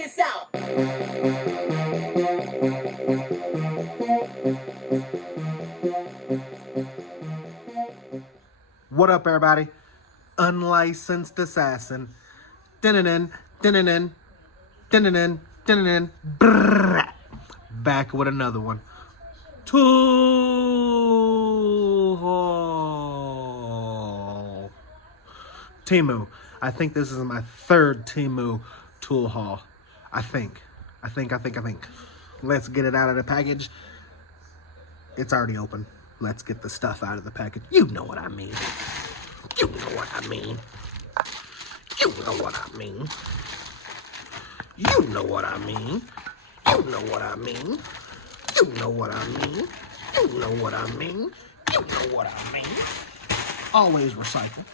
this out. What up, everybody? Unlicensed assassin. Din-din-din, din-din-din, din-din-din, din-din-din. Brrrr. Back with another one. Tool haul. TEMU. I think this is my third TEMU tool haul. I think. Let's get it out of the package. It's already open. Let's get the stuff out of the package. You know what I mean. You know what I mean. You know what I mean. You know what I mean. You know what I mean. You know what I mean. You know what I mean. You know what I mean. Always recycle.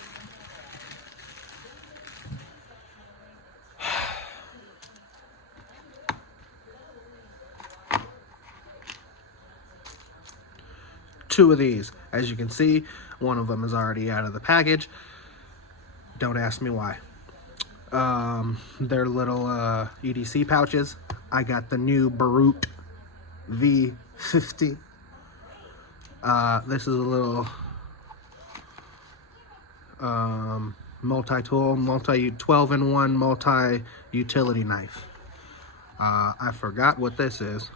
Two of these. As you can see, one of them is already out of the package. Don't ask me why. They're little EDC pouches. I got the new Boruit V15. This is a little multi-tool, 12-in-1 multi-utility knife. I forgot what this is.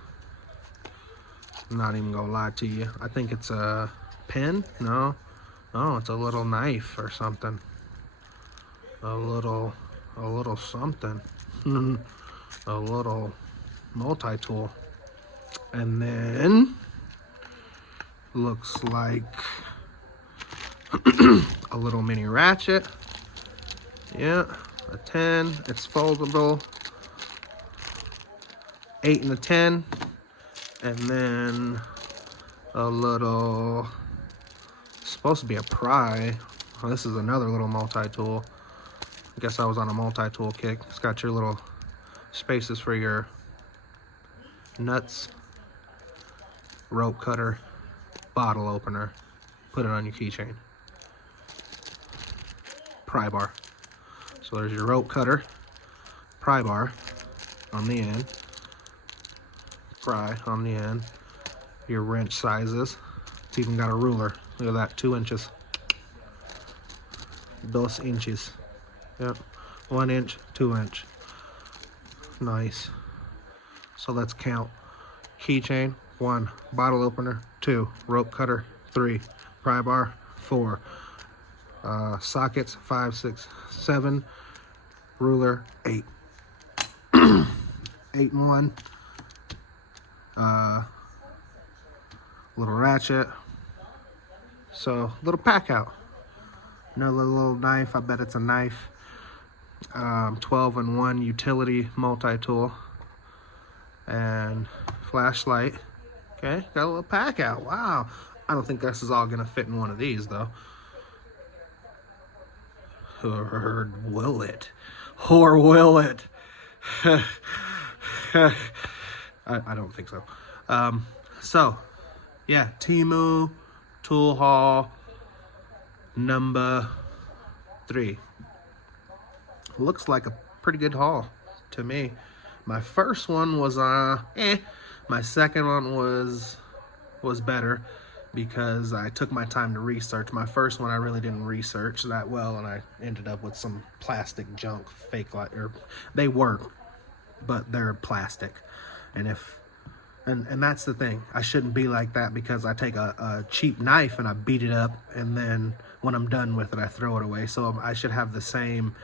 I'm not even gonna lie to you. I think it's a pen. No, it's a little knife or something. A little something. A little multi-tool. And then looks like a little mini ratchet. Yeah, a 10. It's foldable. 8 and a 10. And then a little, supposed to be a pry. Oh, this is another little multi-tool. I guess I was on a multi-tool kick. It's got your little spaces for your nuts, rope cutter, bottle opener. Put it on your keychain. Pry bar. So there's your rope cutter, pry bar on the end. Pry on the end, your wrench sizes. It's even got a ruler. Look at that, 2 inches. 2 inches. Yep, 1 inch, 2 inch. Nice. So let's count. Keychain, 1. Bottle opener, 2. Rope cutter, 3. Pry bar, 4. Sockets, 5, 6, 7. Ruler, 8. 8 and 1. Little ratchet. So, little pack out. Another little knife. I bet it's a knife. 12-in-1 utility multi-tool. And flashlight. Okay, got a little pack out. Wow. I don't think this is all going to fit in one of these, though. Or will it? Or will it? I don't think so. So, yeah, TEMU tool haul number 3. Looks like a pretty good haul to me. My first one was My second one was better because I took my time to research. My first one I really didn't research that well, and I ended up with some plastic junk, fake or they work, but they're plastic. And that's the thing. I shouldn't be like that because I take a cheap knife and I beat it up, and then when I'm done with it, I throw it away. So I should have the same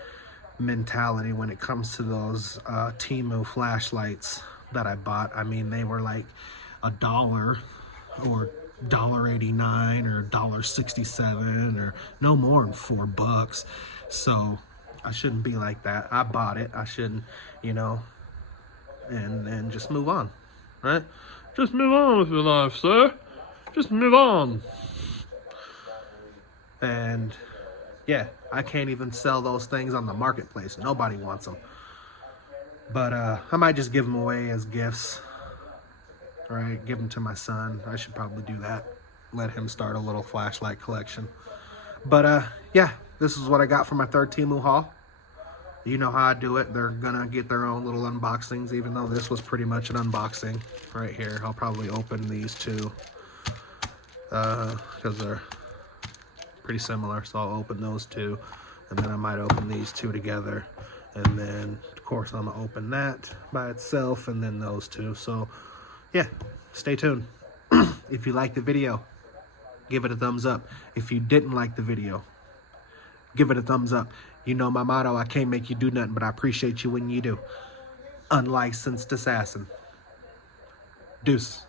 mentality when it comes to those TEMU flashlights that I bought. I mean, they were like $1 or $1.89 or $1.67 or no more than $4. So I shouldn't be like that. I bought it. I shouldn't, and just move on, right? Just move on with your life, sir. Just move on. And yeah, I can't even sell those things on the marketplace. Nobody wants them. But I might just give them away as gifts. Right? Give them to my son. I should probably do that. Let him start a little flashlight collection. But yeah, this is what I got for my third TEMU haul. You know how I do it. They're gonna get their own little unboxings, even though this was pretty much an unboxing right here. I'll probably open these two because they're pretty similar. So I'll open those two, and then I might open these two together. And then, of course, I'm gonna open that by itself, and then those two. So, yeah, stay tuned. If you liked the video, give it a thumbs up. If you didn't like the video, give it a thumbs up. You know my motto, I can't make you do nothing, but I appreciate you when you do. Unlicensed assassin. Deuce.